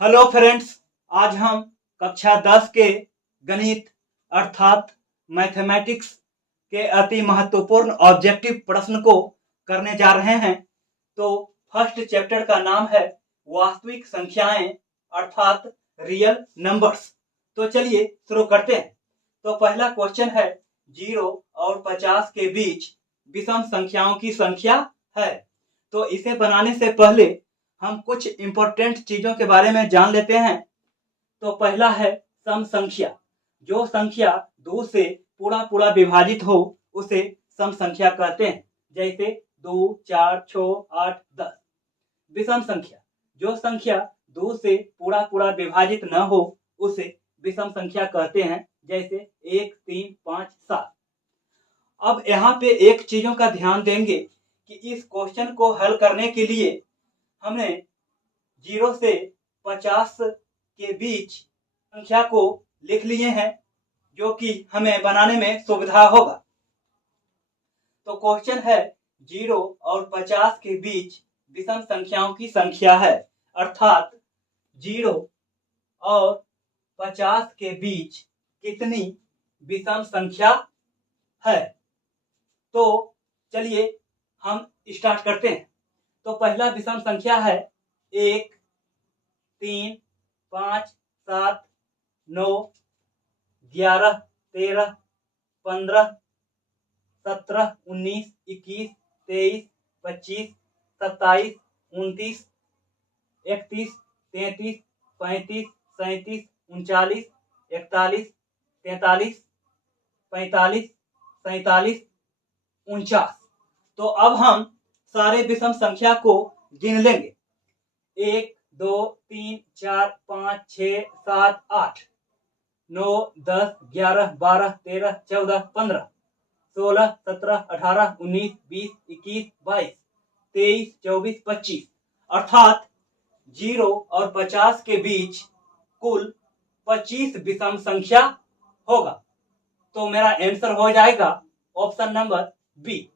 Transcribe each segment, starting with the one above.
Hello friends, आज हम कक्षा 10 के गणित अर्थात मैथमेटिक्स के अति महत्वपूर्ण ऑब्जेक्टिव प्रश्न को करने जा रहे हैं। तो फर्स्ट चैप्टर का नाम है वास्तविक संख्याएं अर्थात रियल नंबर्स। तो चलिए शुरू करते हैं। तो पहला क्वेश्चन है 0 और 50 के बीच विषम संख्याओं की संख्या है। तो इसे बनाने से पहले हम कुछ इंपॉर्टेंट चीजों के बारे में जान लेते हैं। तो पहला है सम संख्या। जो संख्या 2 से पूरा विभाजित हो उसे सम संख्या कहते हैं, जैसे 2, 4, 6, 8, 10। विषम संख्या, जो संख्या 2 से पूरा विभाजित न हो उसे विषम संख्या कहते हैं, जैसे 1, 3, 5, 7। अब यहाँ पे एक चीजों का ध्यान देंगे कि इस क्वेश्चन को हल करने के लिए हमने 0 से 50 के बीच संख्या को लिख लिए हैं, जो कि हमें बनाने में सुविधा होगा। तो क्वेश्चन है 0 और 50 के बीच विषम संख्याओं की संख्या है, अर्थात 0 और 50 के बीच कितनी विषम संख्या है। तो चलिए हम स्टार्ट करते हैं। तो पहला विषम संख्या है 1, 3, 5, 7, 9, 11, 13, 15, 17, 19, 21, 23, 25, 27, 29, 31, 33, 35, 37, 39, 41, 43, 45, 47, 49। तो अब हम सारे विषम संख्या को गिन लेंगे। 1, 2, 3, 4, 5, 6, 7, 8, 9, 10, 11, 12, 13, 14, 15, 16, 17, 18, 19, 20, 21, 22, 23, 24, 25, अर्थात 0 और 50 के बीच कुल 25 विषम संख्या होगा। तो मेरा आंसर हो जाएगा ऑप्शन नंबर बी।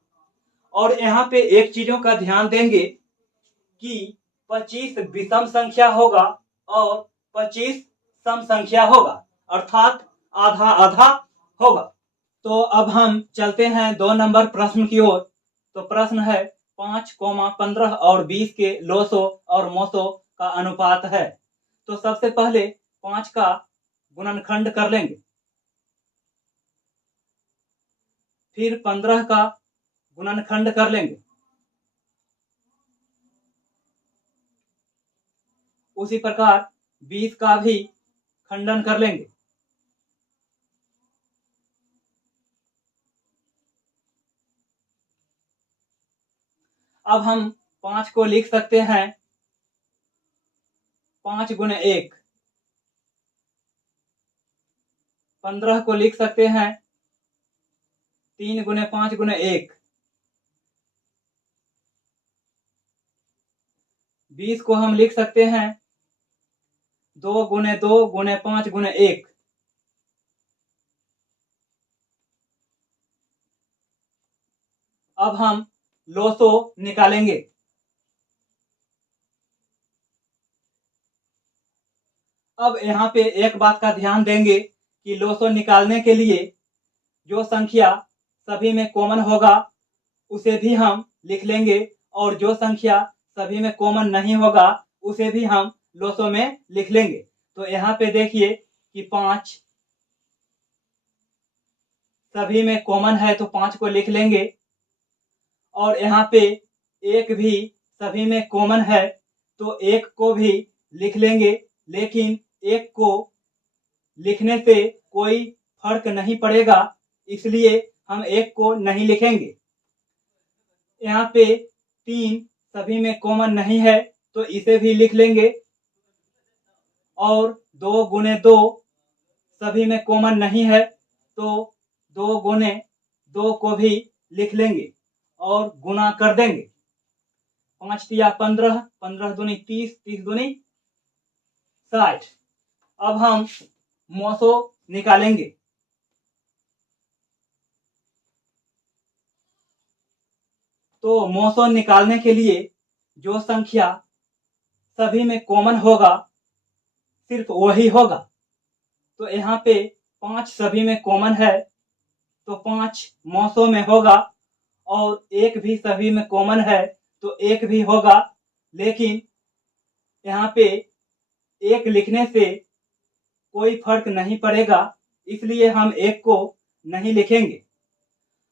और यहाँ पे एक चीजों का ध्यान देंगे कि 25 विषम संख्या होगा और 25 सम संख्या होगा, अर्थात आधा आधा होगा। तो अब हम चलते हैं 2 नंबर प्रश्न की ओर। तो प्रश्न है 5, 15 और 20 के लोसो और मोसो का अनुपात है। तो सबसे पहले 5 का गुणनखंड कर लेंगे, फिर 15 का गुणनखंड कर लेंगे, उसी प्रकार 20 का भी खंडन कर लेंगे। अब हम 5 को लिख सकते हैं 5 गुणे 1, 15 को लिख सकते हैं 3 गुणे 5 गुणे 1, 20 को हम लिख सकते हैं 2 गुणे 2 गुणे 5 गुणे 1। अब हम लोसो निकालेंगे। अब यहाँ पे एक बात का ध्यान देंगे कि लोसो निकालने के लिए जो संख्या सभी में कॉमन होगा उसे भी हम लिख लेंगे, और जो संख्या सभी में कॉमन नहीं होगा उसे भी हम लोसो में लिख लेंगे। तो यहाँ पे देखिए कि 5 सभी में कॉमन है तो 5 को लिख लेंगे, और यहाँ पे 1 भी सभी में कॉमन है तो 1 को भी लिख लेंगे। लेकिन 1 को लिखने से कोई फर्क नहीं पड़ेगा, इसलिए हम 1 को नहीं लिखेंगे। यहाँ पे 3 सभी में कॉमन नहीं है तो इसे भी लिख लेंगे, और 2 गुणे 2 सभी में कॉमन नहीं है तो 2 गुणे 2 को भी लिख लेंगे और गुणा कर देंगे। 5 तिया 15, 15 दूनी 30, 30 दूनी 60। अब हम मोसो निकालेंगे। तो मोसो निकालने के लिए जो संख्या सभी में कॉमन होगा सिर्फ वही होगा। तो यहाँ पे 5 सभी में कॉमन है, तो 5 मौसों में होगा, और 1 भी सभी में कॉमन है, तो 1 भी होगा। लेकिन यहाँ पे 1 लिखने से कोई फर्क नहीं पड़ेगा, इसलिए हम 1 को नहीं लिखेंगे।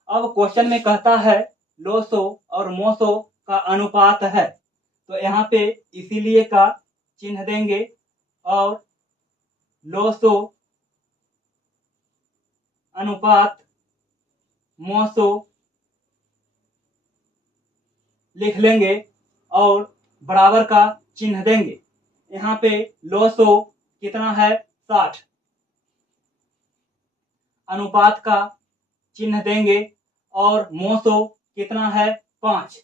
अब क्वेश्चन में कहता है लोसो और मोसो का अनुपात है, तो यहाँ पे इसीलिए का चिन्ह देंगे और लोसो अनुपात मोसो लिख लेंगे और बराबर का चिन्ह देंगे। यहाँ पे लोसो कितना है 60, अनुपात का चिन्ह देंगे और मोसो कितना है 5,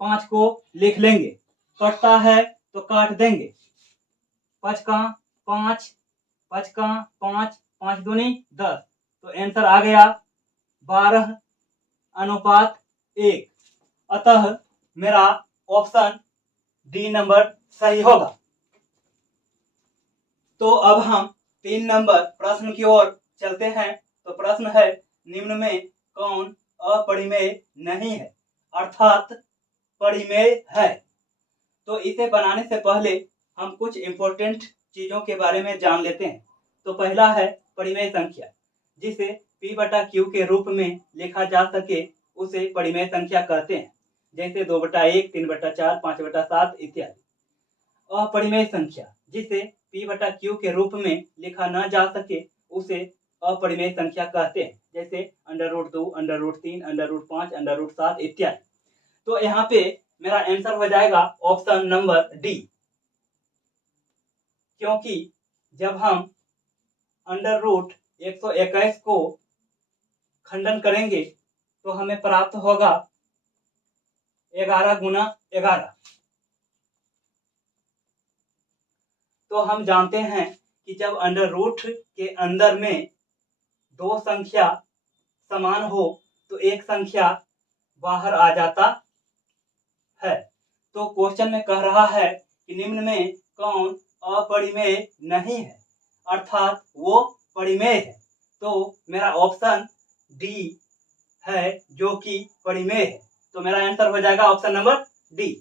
5 को लिख लेंगे। कटता है तो काट देंगे, 5 का 5, 5 का 5, 5 दूनी 10, तो आंसर आ गया 12 अनुपात 1। अतः मेरा ऑप्शन डी नंबर सही होगा। तो अब हम 3 नंबर प्रश्न की ओर चलते हैं। तो प्रश्न है निम्न में कौन अपरिमेय नहीं है, अर्थात परिमेय है। तो इसे बनाने से पहले हम कुछ इंपॉर्टेंट चीजों के बारे में जान लेते हैं। तो पहला है परिमेय संख्या, जिसे P/Q के रूप में लिखा जा सके उसे परिमेय संख्या कहते हैं, जैसे 2/1, 3/4, 5/7 इत्यादि। अपरिमेय संख्या, जिसे P/Q के रूप में लिखा न जा सके उसे अपरिमेय संख्या कहते हैं, जैसे √2, √3, √5, √7 इत्यादि। तो यहाँ पे मेरा आंसर हो जाएगा ऑप्शन नंबर डी, क्योंकि जब हम √121 को खंडन करेंगे तो हमें प्राप्त होगा 11 गुना 11। तो हम जानते हैं कि जब अंडर रूट के अंदर में 2 संख्या समान हो तो एक संख्या बाहर आ जाता है। तो क्वेश्चन में कह रहा है कि निम्न में कौन अपरिमेय नहीं है, अर्थात वो परिमेय है। तो मेरा ऑप्शन डी है जो कि परिमेय है। तो मेरा आंसर हो जाएगा ऑप्शन नंबर डी।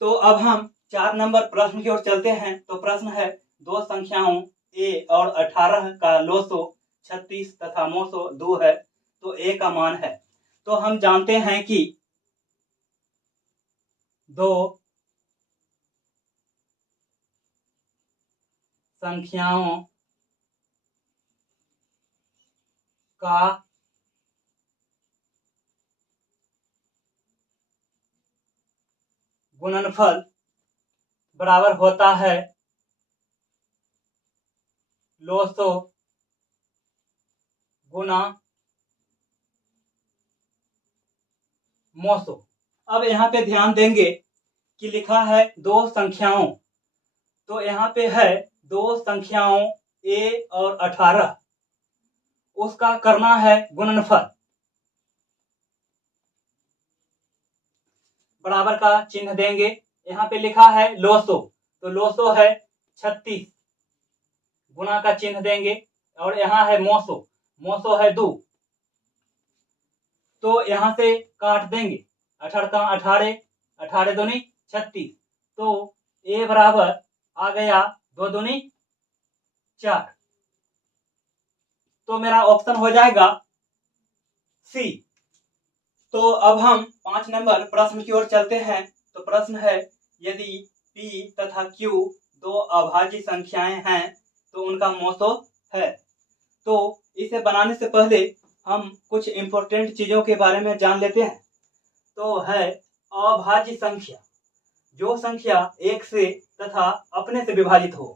तो अब हम 4 नंबर प्रश्न की ओर चलते हैं। तो प्रश्न है 2 संख्याओं a और 18 का लोसो 36 तथा मोसो 2 है, तो a का मान है। तो हम जानते हैं कि 2 संख्याओं का गुणनफल बराबर होता है लोसो गुना मोसो। अब यहाँ पे ध्यान देंगे कि लिखा है 2 संख्याओं, तो यहाँ पे है 2 संख्याओं a और 18, उसका करना है गुणनफल। बराबर का चिन्ह देंगे। यहाँ पे लिखा है लोसो, तो लोसो है 36, गुना का चिन्ह देंगे, और यहाँ है मोसो, मोसो है 2, तो यहाँ से काट देंगे। 18 का 18, 18 दूनी 36, तो a बराबर आ गया 2 दूनी 4। तो मेरा ऑप्शन हो जाएगा सी। तो अब हम 5 नंबर प्रश्न की ओर चलते हैं। तो प्रश्न है यदि P तथा Q 2 अभाज्य संख्याएं हैं तो उनका मोसो है। तो इसे बनाने से पहले हम कुछ इंपॉर्टेंट चीजों के बारे में जान लेते हैं। तो है अभाज्य संख्या, जो संख्या 1 से तथा अपने से विभाजित हो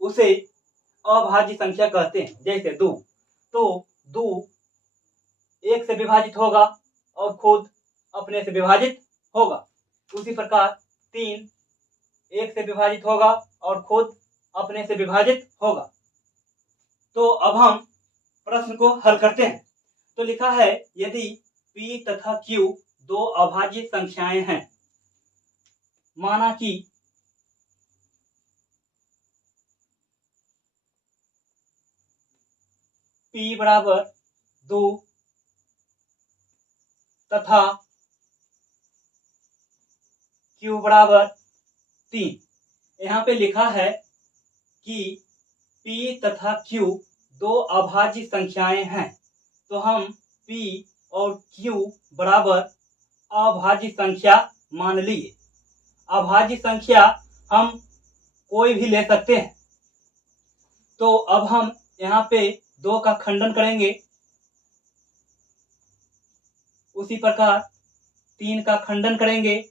उसे अभाज्य संख्या कहते हैं। जैसे 2, तो 2 1 से विभाजित होगा और खुद अपने से विभाजित होगा। उसी प्रकार 3 1 से विभाजित होगा और खुद अपने से विभाजित होगा। तो अब हम प्रश्न को हल करते हैं। तो लिखा है यदि P तथा Q 2 अभाज्य संख्याएं हैं, माना कि P बराबर 2 तथा Q बराबर 3। यहाँ पे लिखा है कि P तथा Q दो अभाज्य संख्याएं हैं, तो हम P और Q बराबर अभाज्य संख्या मान लिए। अभाज्य संख्या हम कोई भी ले सकते हैं। तो अब हम यहाँ पे 2 का खंडन करेंगे, उसी प्रकार 3 का खंडन करेंगे।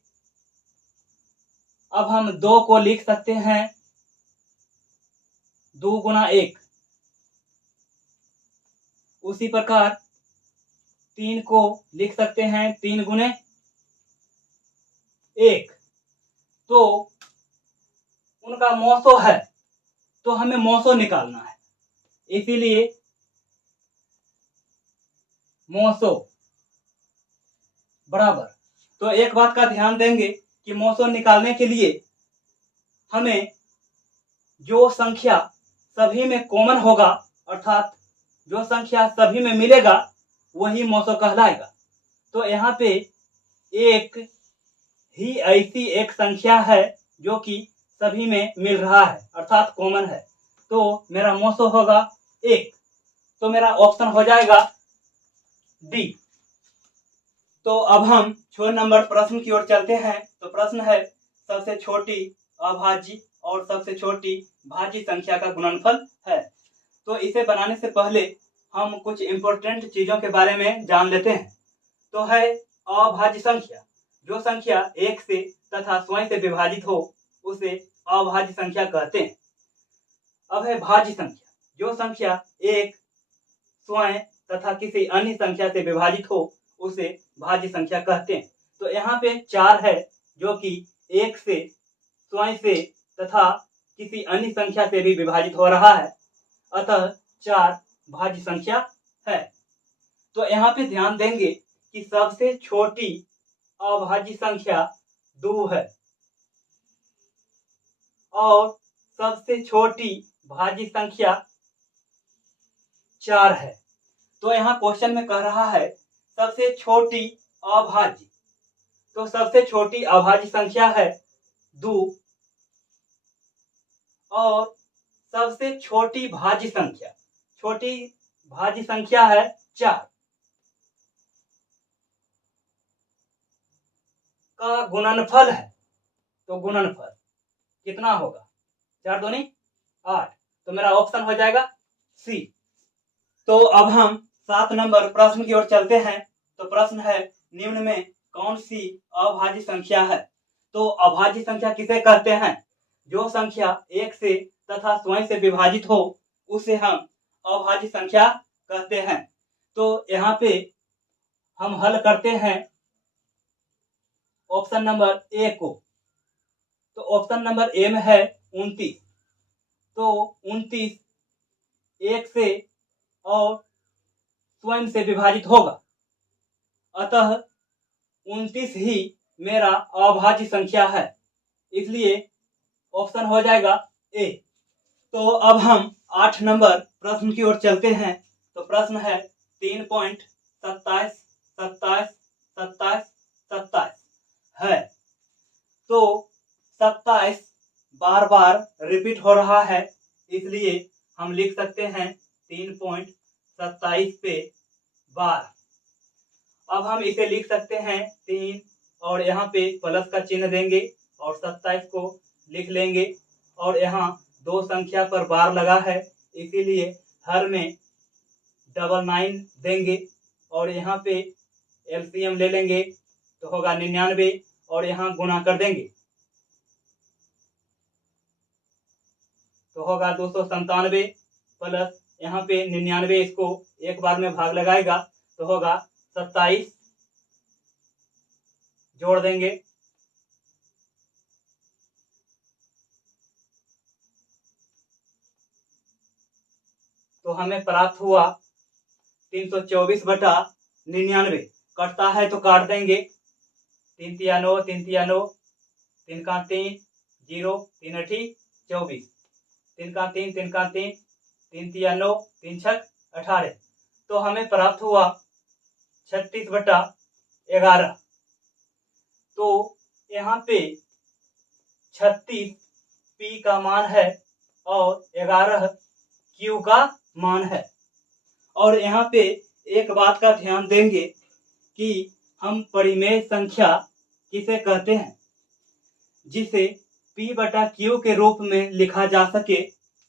अब हम 2 को लिख सकते हैं 2 गुना 1, उसी प्रकार 3 को लिख सकते हैं 3 गुने 1। तो उनका मौसो है, तो हमें मौसो निकालना है, इसीलिए मौसो बराबर। तो एक बात का ध्यान देंगे कि मौसो निकालने के लिए हमें जो संख्या सभी में कॉमन होगा, अर्थात जो संख्या सभी में मिलेगा, वही मौसो कहलाएगा। तो यहाँ पे एक ही ऐसी एक संख्या है जो कि सभी में मिल रहा है, अर्थात कॉमन है, तो मेरा मौसो होगा 1। तो मेरा ऑप्शन हो जाएगा डी। तो अब हम 6 नंबर प्रश्न की ओर चलते हैं। तो प्रश्न है, सबसे छोटी अभाज्य और सबसे छोटी भाज्य संख्या का गुणनफल है। तो इसे बनाने से पहले हम कुछ इंपॉर्टेंट चीजों के बारे में जान लेते हैं। तो है अभाज्य संख्या, जो संख्या 1 से तथा स्वयं से विभाजित हो उसे अभाज्य संख्या कहते हैं। अब है भाज्य संख्या, जो संख्या 1 स्वयं तथा किसी अन्य संख्या से विभाजित हो उसे भाज्य संख्या कहते हैं। तो यहाँ पे 4 है, जो कि 1 से, स्वयं से तथा किसी अन्य संख्या से भी विभाजित हो रहा है, अतः 4 भाज्य संख्या है। तो यहाँ पे ध्यान देंगे कि सबसे छोटी अभाज्य संख्या 2 है और सबसे छोटी भाज्य संख्या 4 है। तो यहाँ क्वेश्चन में कह रहा है सबसे छोटी अभाज्य, तो सबसे छोटी अभाज्य संख्या है 2 और सबसे छोटी भाज्य संख्या, छोटी भाज्य संख्या है 4 का गुणनफल है। तो गुणनफल कितना होगा? 4 दूनी 8। तो मेरा ऑप्शन हो जाएगा सी। तो अब हम 7 नंबर प्रश्न की ओर चलते हैं। तो प्रश्न है, निम्न में कौन सी अभाज्य संख्या है? तो अभाज्य संख्या किसे कहते हैं? जो संख्या 1 से तथा स्वयं से विभाजित हो उसे हम अभाज्य संख्या कहते हैं। तो यहाँ पे हम हल करते हैं ऑप्शन नंबर ए को। तो ऑप्शन नंबर ए में है 29। तो 29 1 से और स्वयं से विभाजित होगा, अतः 29 ही मेरा अभाज्य संख्या है, इसलिए ऑप्शन हो जाएगा ए। तो अब हम 8 नंबर प्रश्न की ओर चलते हैं। तो प्रश्न है 3.27 27 27 27 है। तो 27 बार बार रिपीट हो रहा है, इसलिए हम लिख सकते हैं 3.27 पे 12। अब हम इसे लिख सकते हैं 3 और यहाँ पे प्लस का चिन्ह देंगे और 27 को लिख लेंगे और यहाँ 2 संख्या पर बार लगा है, इसीलिए हर में 99 देंगे और यहाँ पे एलसीएम ले लेंगे तो होगा 99 और यहाँ गुणा कर देंगे तो होगा 297 प्लस यहाँ पे 99, इसको एक बार में भाग लगाएगा तो होगा 27, जोड़ देंगे तो हमें प्राप्त हुआ 324/99। कटता है तो काट देंगे, 3 तिया 9, 3 तिया 9, 3 का 3 0, 3 अठी 24, 3 का 3, 3 का 3, 3 तिया 9, 3 छक 18, तो हमें प्राप्त हुआ 36/11। तो यहाँ पे 36 P का मान है और 11 Q का मान है। और यहाँ पे एक बात का ध्यान देंगे कि हम परिमेय संख्या किसे कहते हैं, जिसे P/Q के रूप में लिखा जा सके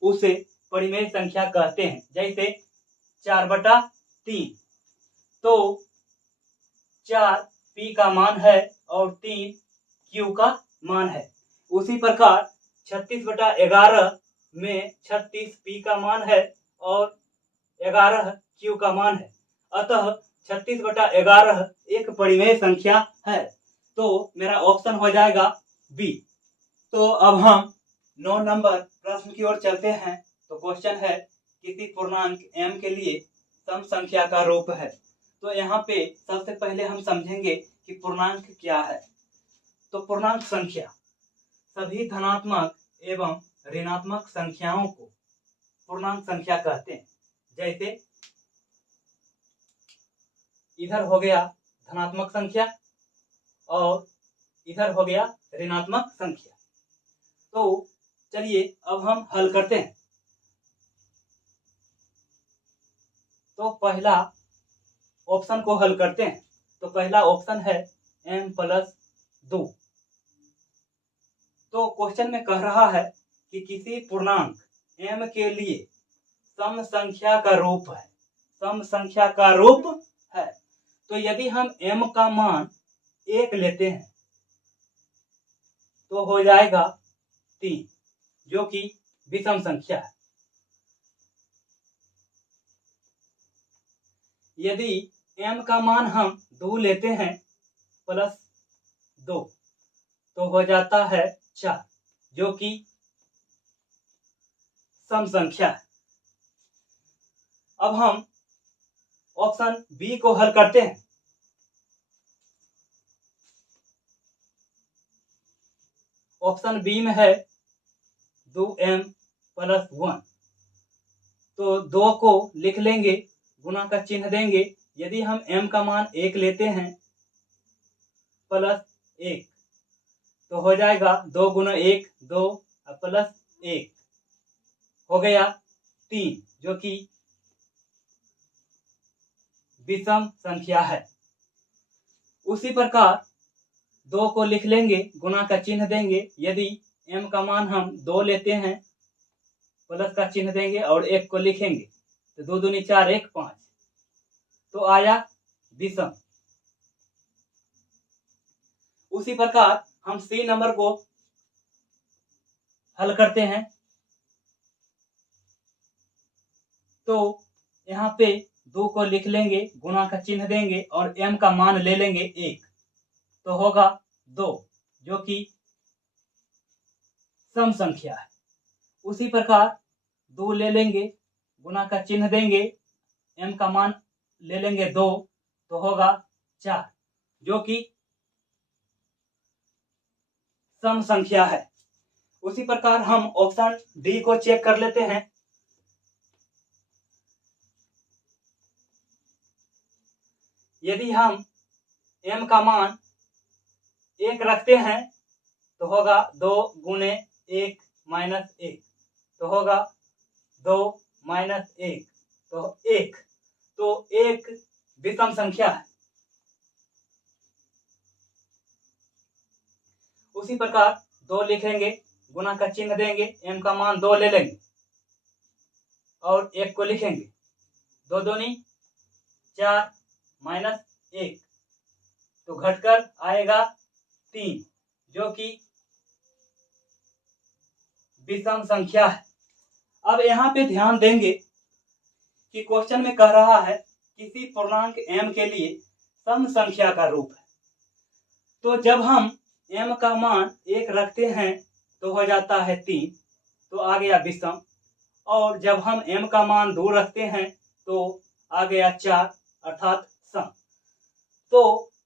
उसे परिमेय संख्या कहते हैं। जैसे 4/3, तो 4 P का मान है और 3 Q का मान है। उसी प्रकार 36/11 में 36 P का मान है और 11 Q का मान है। अतः 36/11 एक परिमेय संख्या है। तो मेरा ऑप्शन हो जाएगा बी। तो अब हम 9 नंबर प्रश्न की ओर चलते हैं। तो क्वेश्चन है, किसी पूर्णांक m के लिए सम संख्या का रूप है। तो यहाँ पे सबसे पहले हम समझेंगे कि पूर्णांक क्या है। तो पूर्णांक संख्या सभी धनात्मक एवं ऋणात्मक संख्याओं को पूर्णांक संख्या कहते हैं। जैसे इधर हो गया धनात्मक संख्या और इधर हो गया ऋणात्मक संख्या। तो चलिए अब हम हल करते हैं। तो पहला ऑप्शन को हल करते हैं। तो पहला ऑप्शन है m+2। तो क्वेश्चन में कह रहा है कि किसी पूर्णांक m के लिए सम संख्या का रूप है। सम संख्या का रूप है। तो यदि हम m का मान 1 लेते हैं तो हो जाएगा 3, जो कि विषम संख्या है। यदि m का मान हम 2 लेते हैं +2 तो हो जाता है 4, जो कि सम संख्या है। अब हम ऑप्शन बी को हल करते हैं। ऑप्शन बी में है 2m+1। तो 2 को लिख लेंगे, गुना का चिन्ह देंगे। यदि हम m का मान 1 लेते हैं +1 तो हो जाएगा 2 × 1 2 +1 हो गया 3, जो कि विषम संख्या है। उसी प्रकार 2 को लिख लेंगे, गुना का चिन्ह देंगे। यदि m का मान हम 2 लेते हैं प्लस का चिन्ह देंगे और 1 को लिखेंगे तो 2 दूनी 4 1 5, तो आया विषम। उसी प्रकार हम सी नंबर को हल करते हैं। तो यहाँ पे 2 को लिख लेंगे, गुना का चिन्ह देंगे और m का मान ले लेंगे 1, तो होगा 2, जो कि सम संख्या है। उसी प्रकार 2 ले लेंगे, गुना का चिन्ह देंगे, m का मान ले लेंगे 2, तो होगा 4, जो कि सम संख्या है। उसी प्रकार हम ऑप्शन डी को चेक कर लेते हैं। यदि हम m का मान 1 रखते हैं तो होगा 2 × 1 - 1, तो होगा 2 - 1, तो 1, तो 1 विषम संख्या है। उसी प्रकार 2 लिखेंगे, गुना का चिन्ह देंगे, m का मान 2 ले लेंगे और 1 को लिखेंगे, 2 दूनी 4 - 1, तो घटकर आएगा 3, जो कि विषम संख्या है। अब यहाँ पे ध्यान देंगे कि क्वेश्चन में कह रहा है किसी पूर्णांक m के लिए सम संख्या का रूप है। तो जब हम m का मान 1 रखते हैं तो हो जाता है 3, तो आ गया विषम। और जब हम m का मान 2 रखते हैं तो आ गया 4, अर्थात सम। तो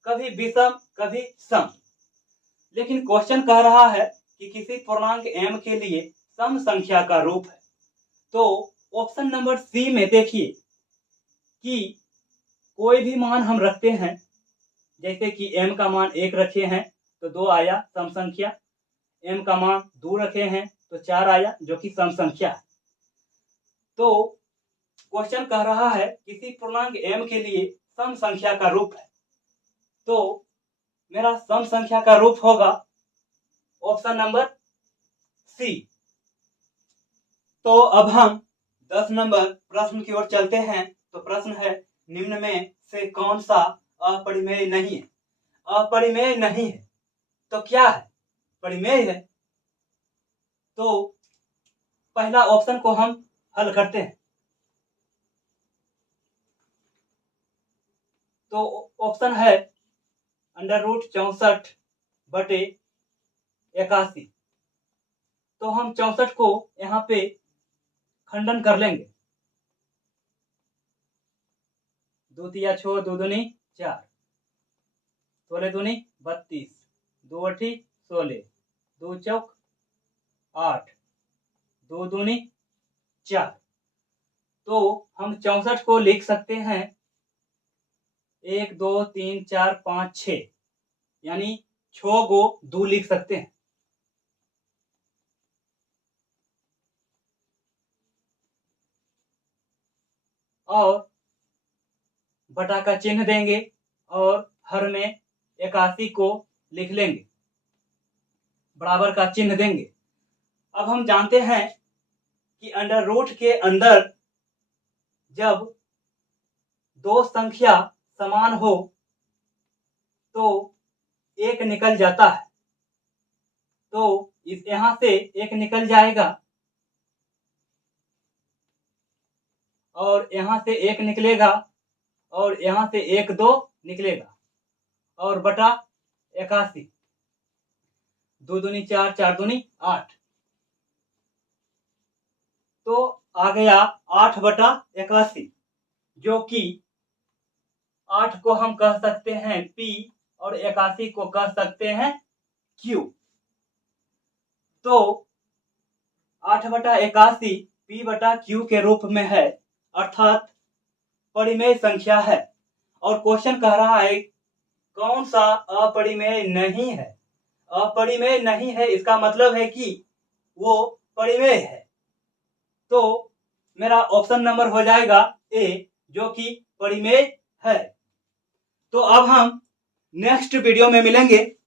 कभी विषम कभी सम। लेकिन क्वेश्चन कह रहा है कि किसी पूर्णांक m के लिए सम संख्या का रूप है। तो ऑप्शन नंबर सी में देखिए कि कोई भी मान हम रखते हैं, जैसे कि m का मान 1 रखे हैं तो 2 आया सम संख्या, m का मान 2 रखे हैं तो 4 आया जो कि सम संख्या है। तो क्वेश्चन कह रहा है किसी पूर्णांक m के लिए सम संख्या का रूप है, तो मेरा सम संख्या का रूप होगा ऑप्शन नंबर सी। तो अब हम 10 नंबर प्रश्न की ओर चलते हैं। तो प्रश्न है, निम्न में से कौन सा अपरिमेय नहीं है? अपरिमेय नहीं है तो क्या है? परिमेय है। तो पहला ऑप्शन को हम हल करते हैं। तो ऑप्शन है √64/81। तो हम 64 को यहाँ पे खंडन कर लेंगे। 2 तिया 6, 2 दूनी 4, 16 दूनी 32, 2 अठी 16, 2 चौक 8, 2 दूनी 4। तो हम 64 को लिख सकते हैं 1 2 3 4 5 6, यानी 6 को 2 लिख सकते हैं। और बटा का चिन्ह देंगे और हर में 81 को लिख लेंगे, बराबर का चिन्ह देंगे। अब हम जानते हैं कि अंडर रूट के अंदर जब दो संख्या समान हो तो एक निकल जाता है। तो इस यहां से एक निकल जाएगा और यहां से एक निकलेगा और यहां से 1 2 निकलेगा और बटा 81, 2 दूनी 4, 4 दूनी 8। तो आ गया 8/81, जो कि 8 को हम कह सकते हैं P और 81 को कह सकते हैं Q। तो 8/81 P/Q के रूप में है, अर्थात परिमेय संख्या है। और क्वेश्चन कह रहा है कौन सा अपरिमेय नहीं है? अपरिमेय नहीं है इसका मतलब है कि वो परिमेय है। तो मेरा ऑप्शन नंबर हो जाएगा ए, जो कि परिमेय है। तो अब हम नेक्स्ट वीडियो में मिलेंगे।